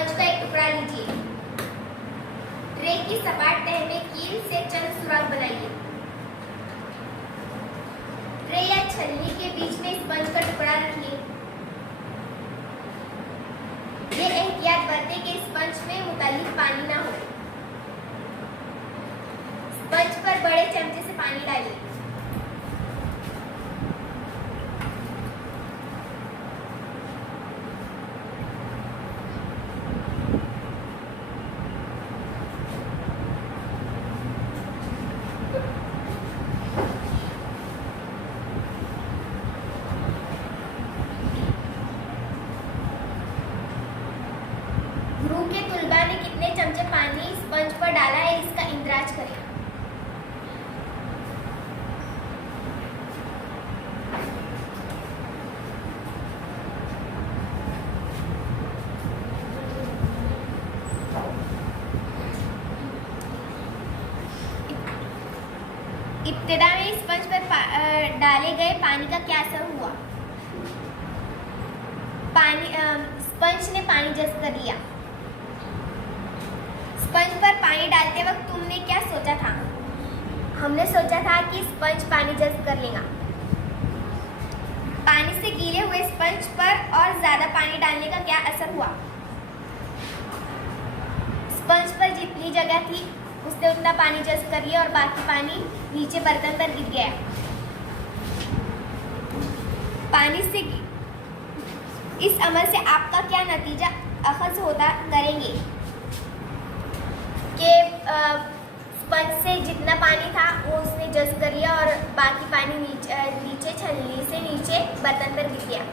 Sponge का एक टुकड़ा लीजिए। ट्रे की सपाट तह में कील से चंद सुराख बनाइए। ट्रे या छलनी के बीच में स्पंज का टुकड़ा रखिए। ये एहतियात बरतें कि स्पंज में मुतल्लिक पानी ना हो। स्पंज पर बड़े चमचे से पानी डालिए। गुरु के तुलबा ने कितने चमचे पानी स्पंज पर डाला है, इसका इंद्राज करें। इब्तिदा में स्पंज पर डाले गए पानी का क्या असर हुआ? स्पंज ने पानी जज़्ब कर लिया। स्पंज पर पानी डालते वक्त तुमने क्या सोचा था? हमने सोचा था कि स्पंज पानी जज़्ब कर लेगा। पानी से गीले हुए स्पंज पर और ज़्यादा पानी डालने का क्या असर हुआ? स्पंज पर जितनी जगह थी उसने उतना पानी जज़्ब कर लिया और बाकी पानी नीचे बर्तन पर गिर गया। पानी से इस अमल से आपका क्या नतीजा अखज़ होता करेंगे कि स्पंज से जितना पानी था वो उसने जज़्ब कर लिया और बाकी पानी नीचे छलनी से नीचे बर्तन पर गिर गया।